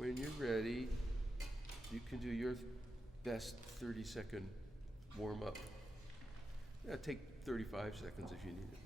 When you're ready, you can do your best 30-second warm-up. Yeah, take 35 seconds if you need it.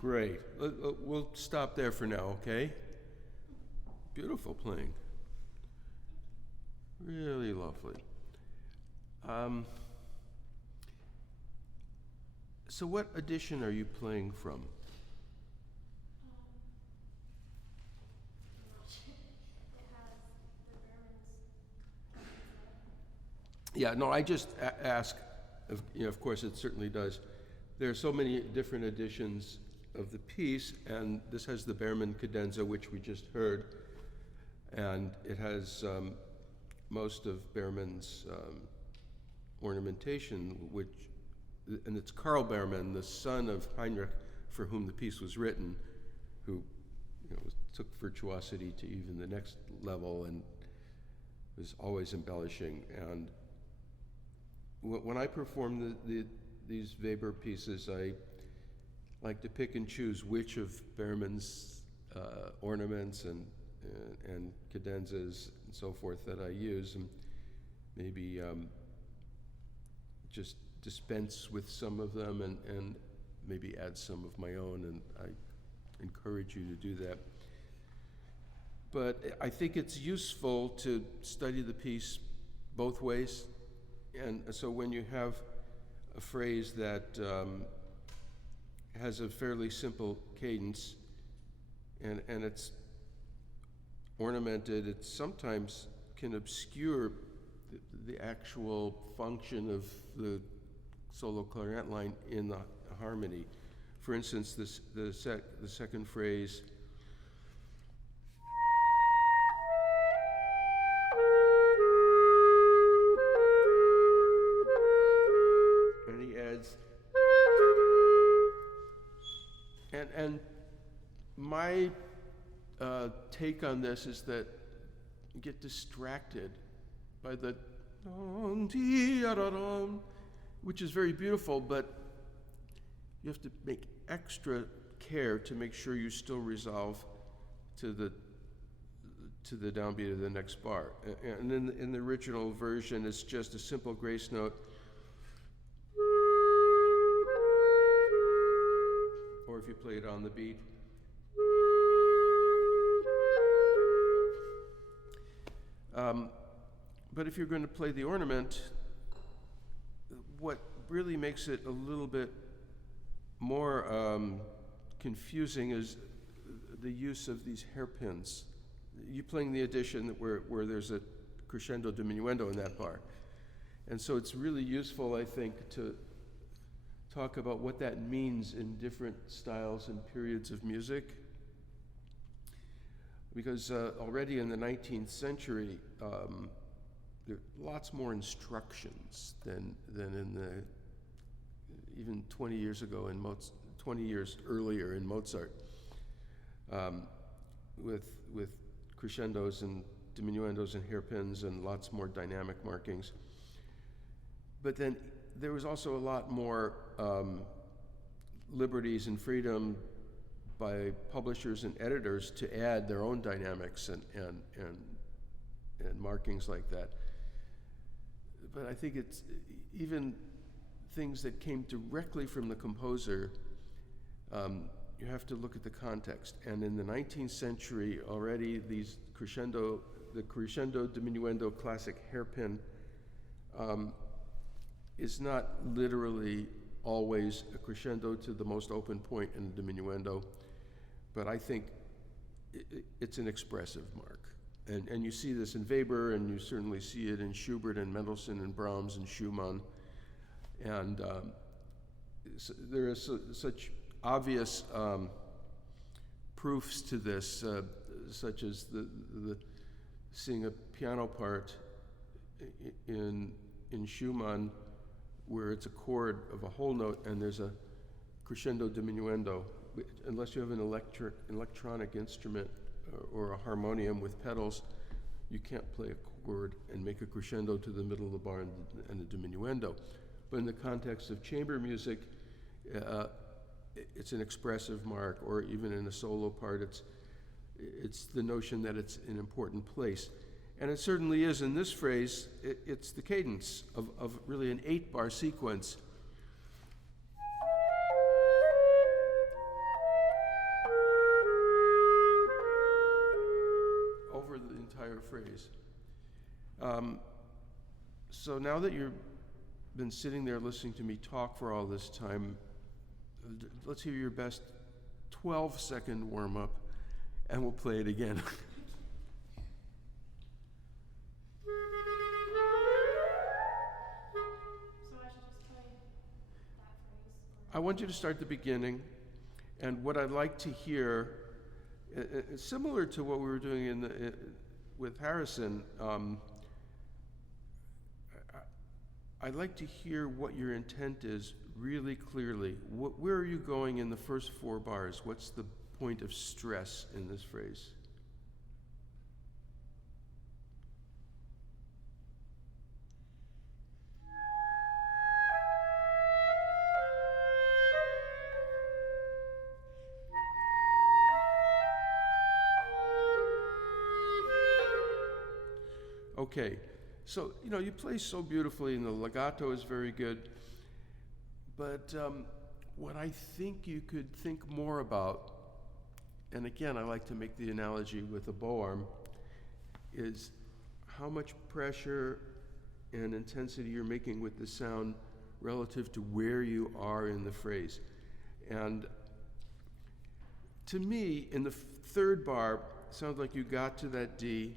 Great. We'll stop there for now, okay? Beautiful playing. Really lovely. So what edition are you playing from? Yeah, no, I just ask, of course it certainly does. There are so many different editions of the piece, and this has the Berman cadenza, which we just heard, and it has most of Berman's ornamentation, and it's Karl Berman, the son of Heinrich, for whom the piece was written, who took virtuosity to even the next level and was always embellishing. And when I perform these Weber pieces, like to pick and choose which of Behrman's ornaments and cadenzas and so forth that I use, and maybe just dispense with some of them and maybe add some of my own, and I encourage you to do that. But I think it's useful to study the piece both ways, and so when you have a phrase that has a fairly simple cadence and it's ornamented, it sometimes can obscure the actual function of the solo clarinet line in the harmony. For instance, the second phrase, and he adds, and my take on this is that you get distracted by the which is very beautiful, but you have to make extra care to make sure you still resolve to the downbeat of the next bar. And in the original version, it's just a simple grace note, or if you play it on the beat. But if you're going to play the ornament, what really makes it a little bit more confusing is the use of these hairpins. You're playing the edition where there's a crescendo diminuendo in that bar. And so it's really useful, I think, to talk about what that means in different styles and periods of music. Because already in the 19th century, there are lots more instructions than in the even 20 years ago 20 years earlier in Mozart, with crescendos and diminuendos and hairpins and lots more dynamic markings. But then there was also a lot more liberties and freedom by publishers and editors to add their own dynamics and markings like that. But I think it's even things that came directly from the composer, you have to look at the context. And in the 19th century already, the crescendo diminuendo classic hairpin is not literally always a crescendo to the most open point in the diminuendo, but I think it's an expressive mark. And you see this in Weber, and you certainly see it in Schubert and Mendelssohn and Brahms and Schumann. And there is such obvious proofs to this, such as the seeing a piano part in Schumann where it's a chord of a whole note and there's a crescendo diminuendo. Unless you have an electronic instrument or a harmonium with pedals, you can't play a chord and make a crescendo to the middle of the bar and a diminuendo. But in the context of chamber music, it's an expressive mark, or even in a solo part, it's the notion that it's an important place. And it certainly is in this phrase. It's the cadence of really an 8-bar sequence. Over the entire phrase. So now that you've been sitting there listening to me talk for all this time, let's hear your best 12-second warm-up, and we'll play it again. I want you to start at the beginning, and what I'd like to hear, similar to what we were doing with Harrison, I'd like to hear what your intent is really clearly. Where are you going in the first 4 bars? What's the point of stress in this phrase? Okay, so, you play so beautifully, and the legato is very good, but what I think you could think more about, and again, I like to make the analogy with a bow arm, is how much pressure and intensity you're making with the sound relative to where you are in the phrase. And to me, in the third bar, it sounds like you got to that D,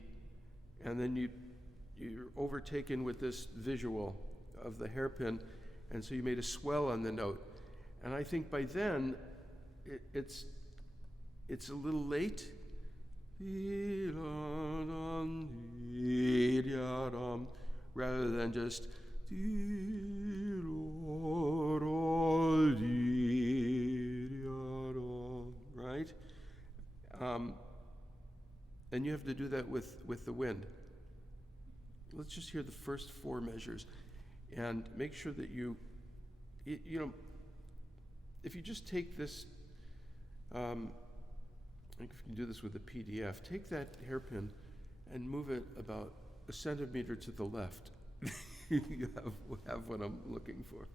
and then you're overtaken with this visual of the hairpin, and so you made a swell on the note. And I think by then, it's a little late. Rather than just right? And you have to do that with the wind. Let's just hear the first four measures and make sure that if you just take this, I think if you can do this with a PDF, take that hairpin and move it about a centimeter to the left. You have what I'm looking for.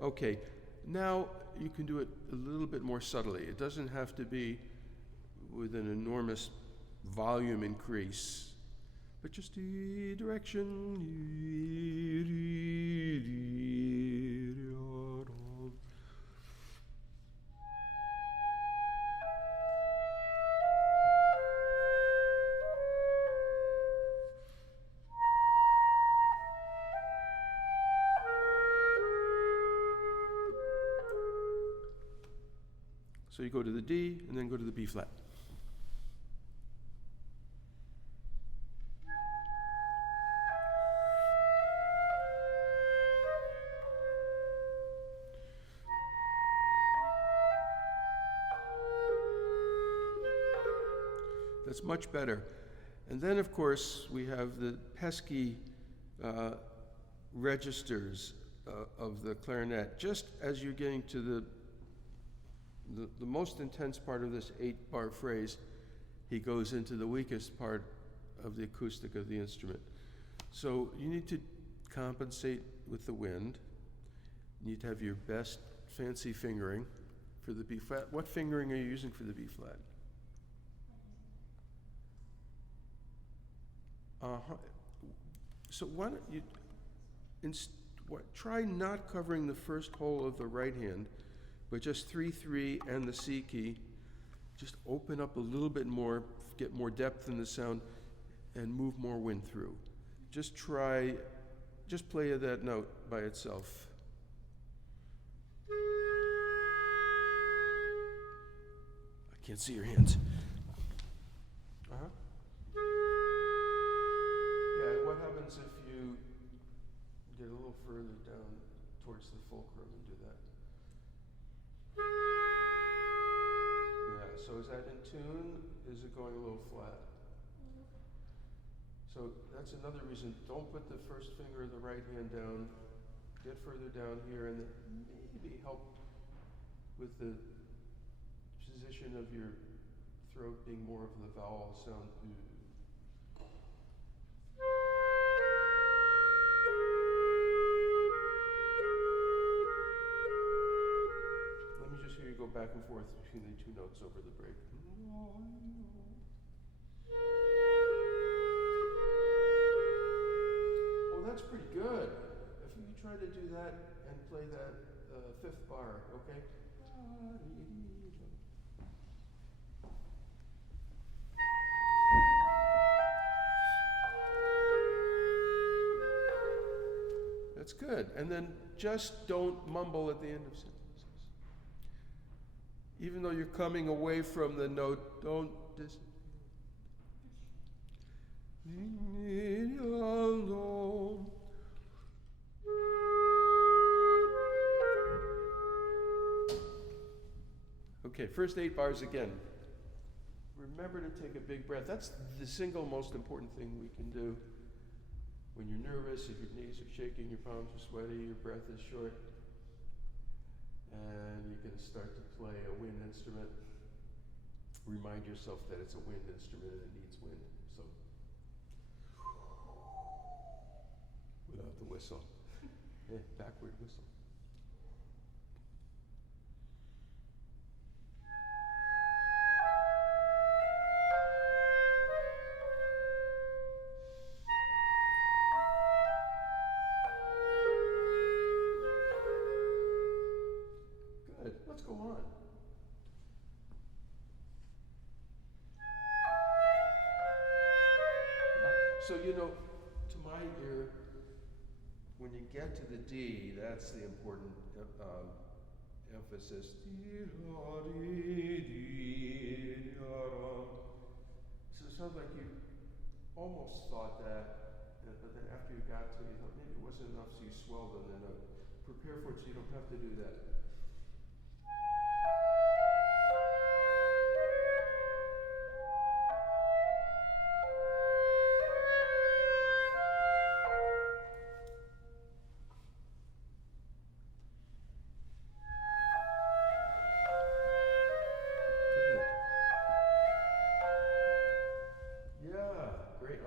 Okay, now you can do it a little bit more subtly. It doesn't have to be with an enormous volume increase, but just the direction. So you go to the D and then go to the B flat. That's much better. And then, of course, we have the pesky registers of the clarinet. Just as you're getting to the most intense part of this 8-bar phrase, he goes into the weakest part of the acoustic of the instrument. So you need to compensate with the wind. You need to have your best fancy fingering for the B flat. What fingering are you using for the B flat? So why don't you try not covering the first hole of the right hand, but just 3/3 and the C key. Just open up a little bit more, get more depth in the sound, and move more wind through. Just play that note by itself. I can't see your hands. Yeah, what happens if you get a little further down towards the fulcrum and do that? Yeah, so is that in tune? Is it going a little flat? So that's another reason, don't put the first finger of the right hand down, get further down here, and then maybe help with the position of your throat being more of the vowel sound. Let me just hear you go back and forth between the two notes over the break. Oh, that's pretty good. If you try to do that and play that fifth bar, okay? That's good. And then just don't mumble at the end of sentences. Even though you're coming away from the note, don't Okay, first 8 bars again. Remember to take a big breath. That's the single most important thing we can do. When you're nervous, if your knees are shaking, your palms are sweaty, your breath is short. And you can start to play a wind instrument. Remind yourself that it's a wind instrument and it needs wind. So, without the whistle. Backward whistle. Good. Let's go on. So, you know, to my ear, when you get to the D, that's the important emphasis. So it sounds like you almost thought that, but then after you got to it, you thought maybe it wasn't enough, so you swelled them. Then prepare for it so you don't have to do that.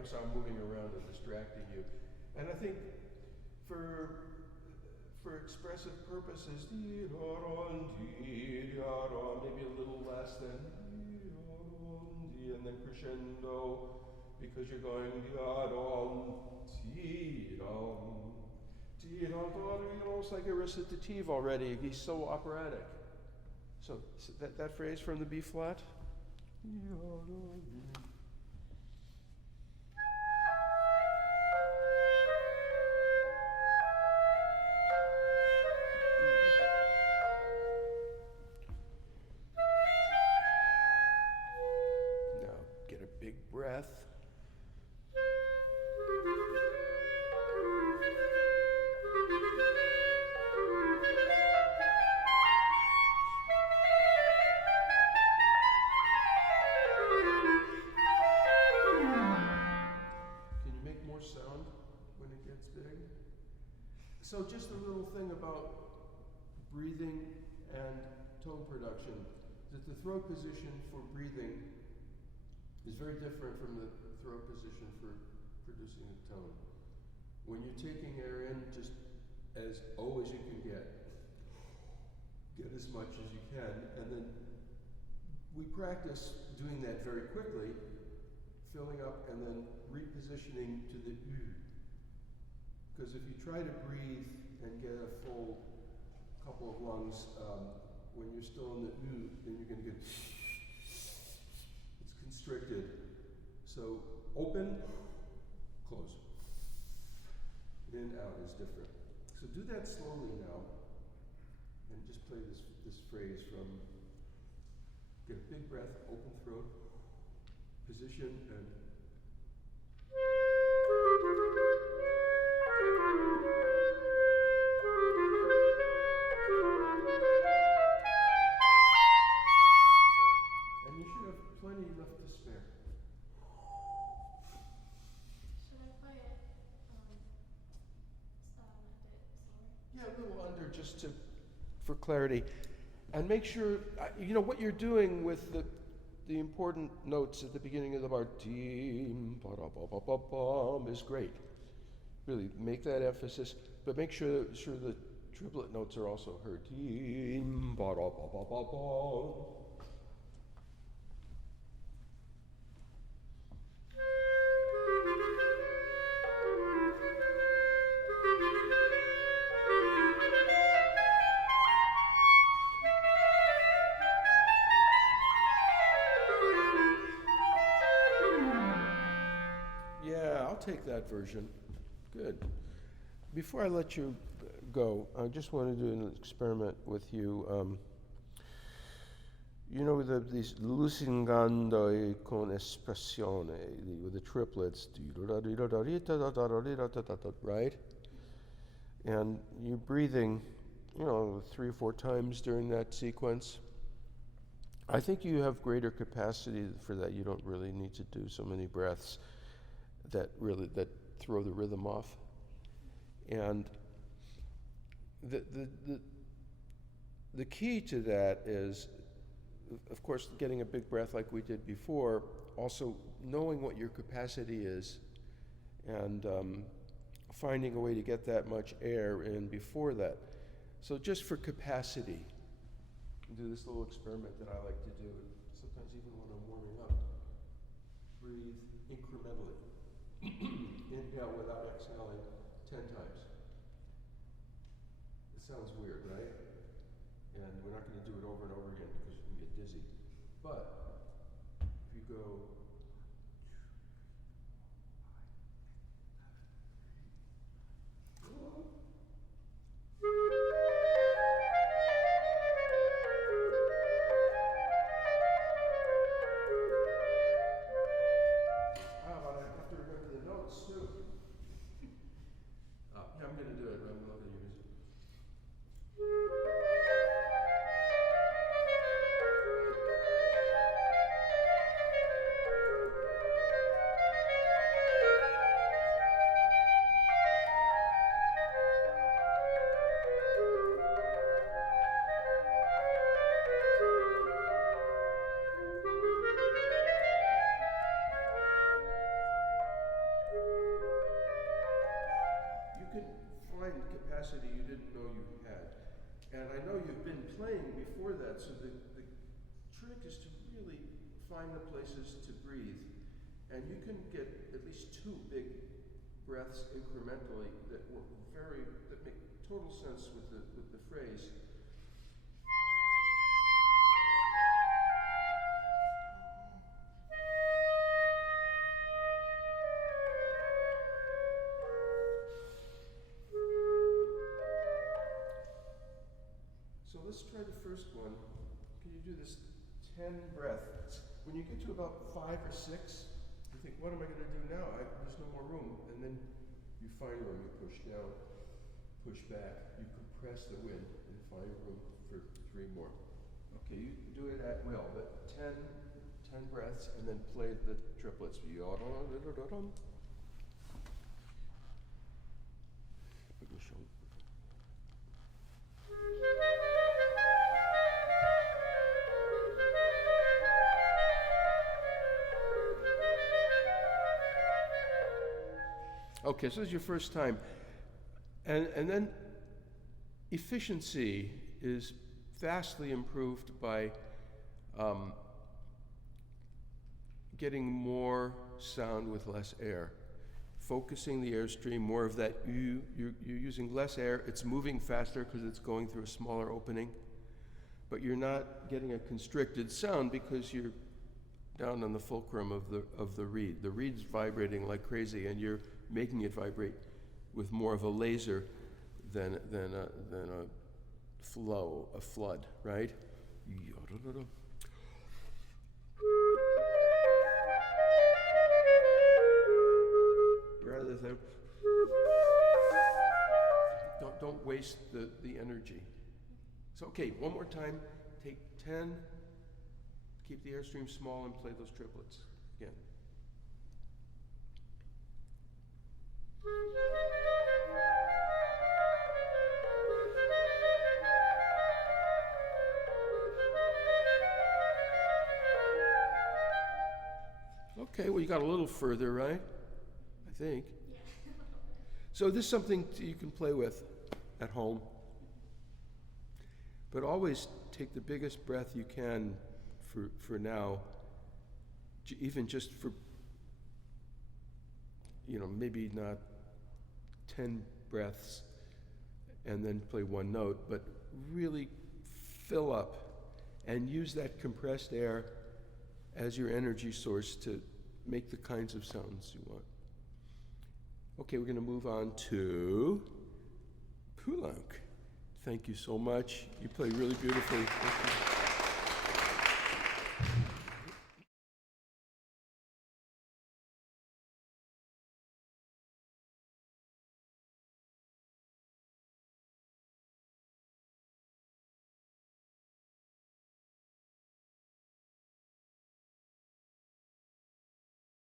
So I'm moving around and distracting you. And I think for expressive purposes, maybe a little less than, and then crescendo, because you're going almost like a recitative already. He's so operatic. So that phrase from the B flat. Breath. Can you make more sound when it gets big? So just a little thing about breathing and tone production, that the throat position for breathing is very different from the throat position for producing a tone. When you're taking air in, just as O as you can get as much as you can, and then we practice doing that very quickly, filling up and then repositioning to the U. Because if you try to breathe and get a full couple of lungs, when you're still in the U, then you're going to get constricted. So open, close. In, out is different. So do that slowly now. And just play this phrase from, get a big breath, open throat, position, and you should have plenty left to spare. Should I play it a bit slower? Yeah, a little under just for clarity. And make sure, you know, what you're doing with the important notes at the beginning of the bar, is great. Really, make that emphasis, but make sure the triplet notes are also heard. Take that version. Good. Before I let you go, I just want to do an experiment with you. You know, these lusingando con espressione, with the triplets, right? And you're breathing, you know, 3 or 4 times during that sequence. I think you have greater capacity for that. You don't really need to do so many breaths that throw the rhythm off. And the the key to that is, of course, getting a big breath like we did before, also knowing what your capacity is and finding a way to get that much air in before that. So just for capacity, do this little experiment that I like to do, sometimes even when I'm warming up. Breathe incrementally. Inhale without exhaling 10 times. It sounds weird, right? And we're not going to do it over and over again because you can get dizzy. But if you go but I have to remember the notes too. Yeah, I'm going to do it. I'm not going to use it. You can find capacity you didn't know you had. And I know you've been playing before that, so the trick is to really find the places to breathe. And you can get at least 2 big breaths incrementally that make total sense with the phrase. So let's try the first one. Can you do this 10 breaths? When you get to about 5 or 6, you think, what am I going to do now? There's no more room. And then you find room, you push down, push back, you compress the wind and find room for 3 more. Okay, you can do it at will, but 10 breaths and then play the triplets. Okay, so this is your first time. And then efficiency is vastly improved by getting more sound with less air. Focusing the airstream, more of that you're using less air, it's moving faster because it's going through a smaller opening, but you're not getting a constricted sound because you're down on the fulcrum of the reed. The reed's vibrating like crazy and you're making it vibrate with more of a laser than a flow, a flood, right? Rather than don't waste the energy. So okay, one more time. Take 10. Keep the airstream small and play those triplets again. Okay, well you got a little further, right? I think. Yeah. So this is something you can play with at home. But always take the biggest breath you can for now, even just for, maybe not 10 breaths and then play one note, but really fill up and use that compressed air as your energy source to make the kinds of sounds you want. Okay, we're going to move on to Poulenc. Thank you so much. You play really beautifully. Thank you.